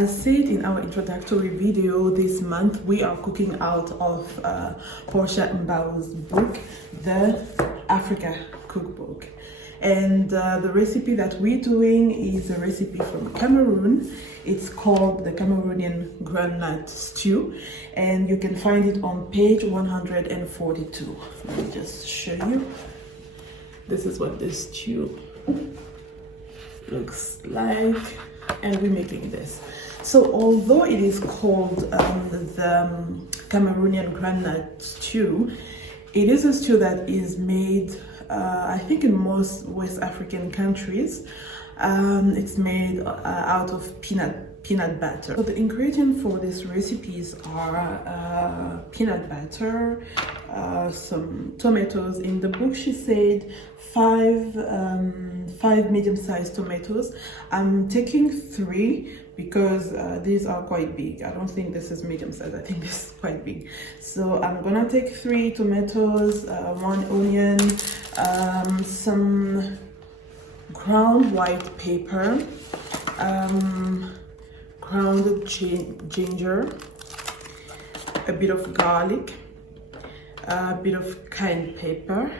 As said in our introductory video, this month we are cooking out of Portia Mbau's book, The Africa Cookbook. And the recipe that we're doing is a recipe from Cameroon. It's called the Cameroonian groundnut stew, and you can find it on page 142. Let me just show you. This is what this stew looks like, and we're making this. So although it is called the Cameroonian groundnut stew, it is a stew that is made I think in most West African countries. It's made out of peanut butter. So the ingredients for this recipes are peanut butter, some tomatoes. In the book she said five medium-sized tomatoes. I'm taking 3 because these are quite big. I don't think this is medium-sized, I think this is quite big. So I'm gonna take 3 tomatoes, 1 onion, some ground white pepper, grounded ginger, a bit of garlic, a bit of cayenne pepper,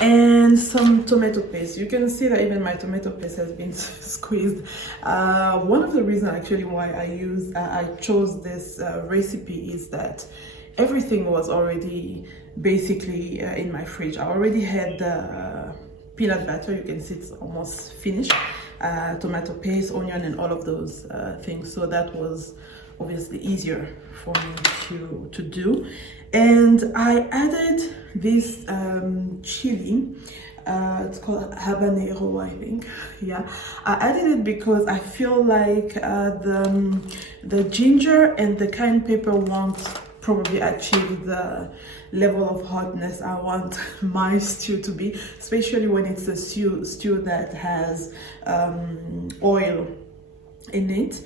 and some tomato paste. You can see that even my tomato paste has been squeezed. One of the reasons actually why I chose this recipe is that everything was already basically in my fridge. I already had the peanut butter, you can see it's almost finished, tomato paste, onion, and all of those things. So that was obviously easier for me to do. And I added this chili, it's called habanero, I think. Yeah, I added it because I feel like the ginger and the cayenne pepper won't probably achieve the level of hotness I want my stew to be, especially when it's a stew that has oil in it.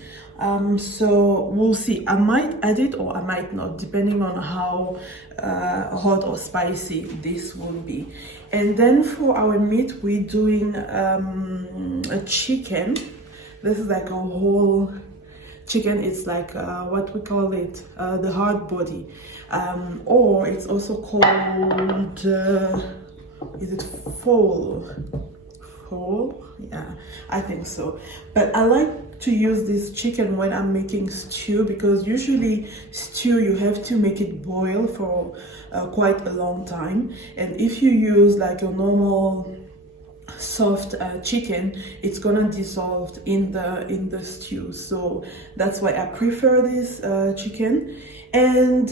So we'll see. I might add it or I might not, depending on how hot or spicy this will be. And then for our meat, we're doing a chicken. This is like a whole chicken. It's like what we call it, the hard body, or it's also called is it foal? Yeah, I think so. But I like to use this chicken when I'm making stew, because usually stew you have to make it boil for quite a long time, and if you use like a normal soft chicken, it's gonna dissolve in the stew. So that's why I prefer this chicken. And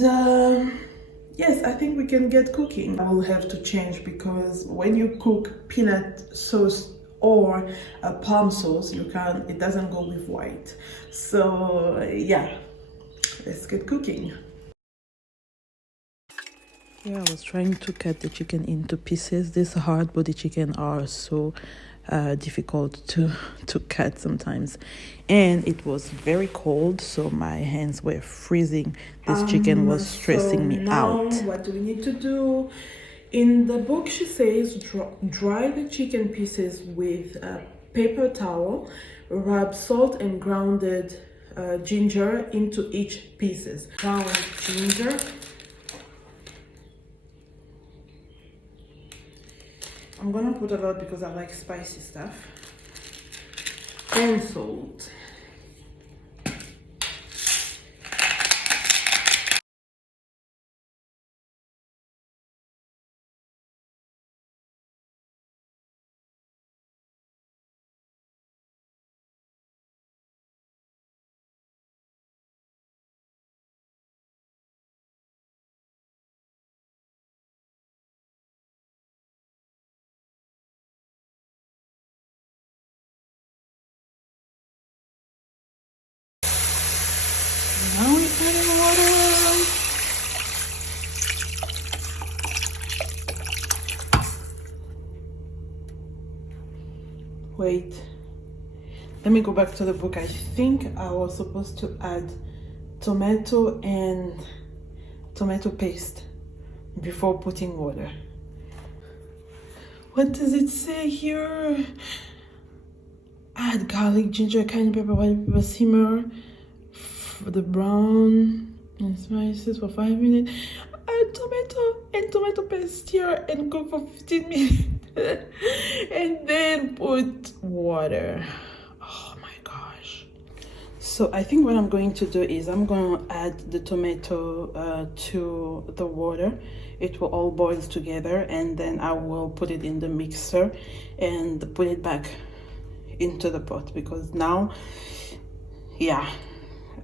yes, I think we can get cooking. I will have to change, because when you cook peanut sauce or palm sauce, it doesn't go with white. So yeah, let's get cooking. Yeah, I was trying to cut the chicken into pieces. These hard body chicken are so difficult to cut sometimes, and it was very cold, so my hands were freezing. This chicken was stressing me out. What do we need to do? In the book she says dry the chicken pieces with a paper towel, rub salt and grounded ginger into each pieces. Ground ginger, I'm gonna put a lot because I like spicy stuff, and salt. Now we're adding water. Wait, let me go back to the book. I think I was supposed to add tomato and tomato paste before putting water. What does it say here? Add garlic, ginger, cayenne pepper, white pepper, simmer for the brown and spices for 5 minutes. Add tomato and tomato paste here and cook for 15 minutes. And then put water. Oh my gosh. So I think what I'm going to do is I'm going to add the tomato to the water. It will all boil together, and then I will put it in the mixer and put it back into the pot, because now, yeah,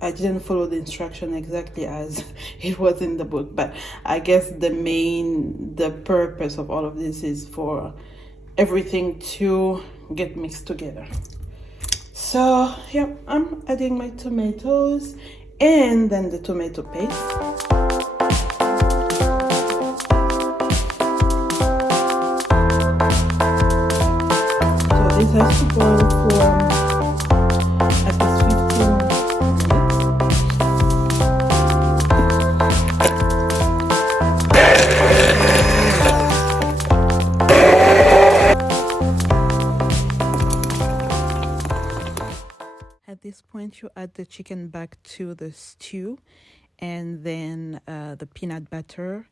I didn't follow the instruction exactly as it was in the book, but I guess the purpose of all of this is for everything to get mixed together. So yeah, I'm adding my tomatoes and then the tomato paste. So this has to boil for at least 15 minutes. At this point, you add the chicken back to the stew, and then the peanut butter,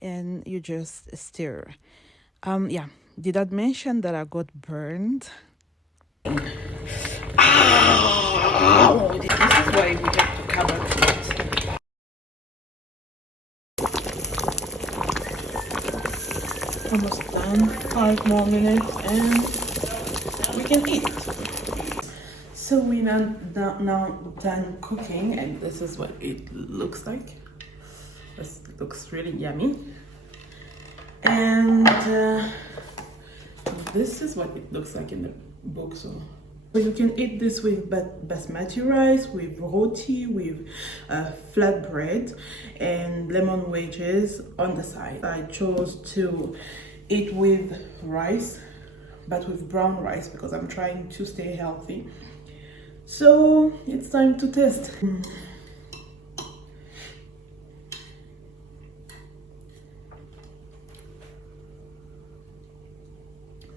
and you just stir. Yeah, did I mention that I got burned? Oh, this is why we have to cover it. Almost done. 5 more minutes, and we can eat. So we now done cooking, and this is what it looks like. This looks really yummy. And this is what it looks like in the book. So you can eat this with basmati rice, with roti, with flatbread, and lemon wedges on the side. I chose to eat with rice, but with brown rice, because I'm trying to stay healthy. So it's time to test.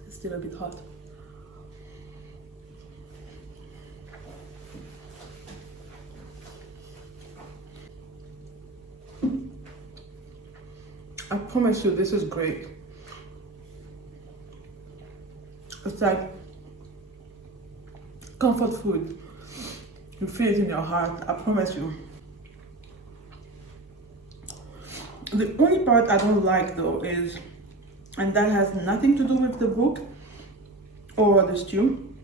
It's still a bit hot. I promise you, this is great. It's like comfort food. You feel it in your heart, I promise you. The only part I don't like though is, and that has nothing to do with the book or the stew,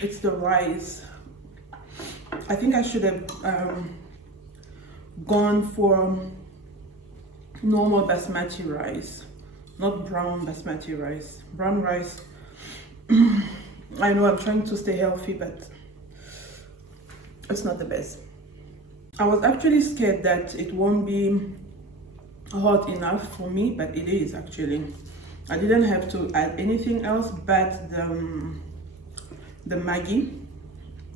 it's the rice. I think I should have gone for normal basmati rice, not brown basmati rice. Brown rice, I know I'm trying to stay healthy, but it's not the best. I was actually scared that it won't be hot enough for me, but it is actually. I didn't have to add anything else but the Maggi,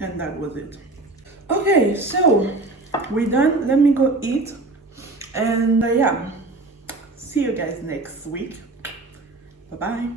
and that was it. Okay, so we're done. Let me go eat, and yeah, see you guys next week. Bye bye.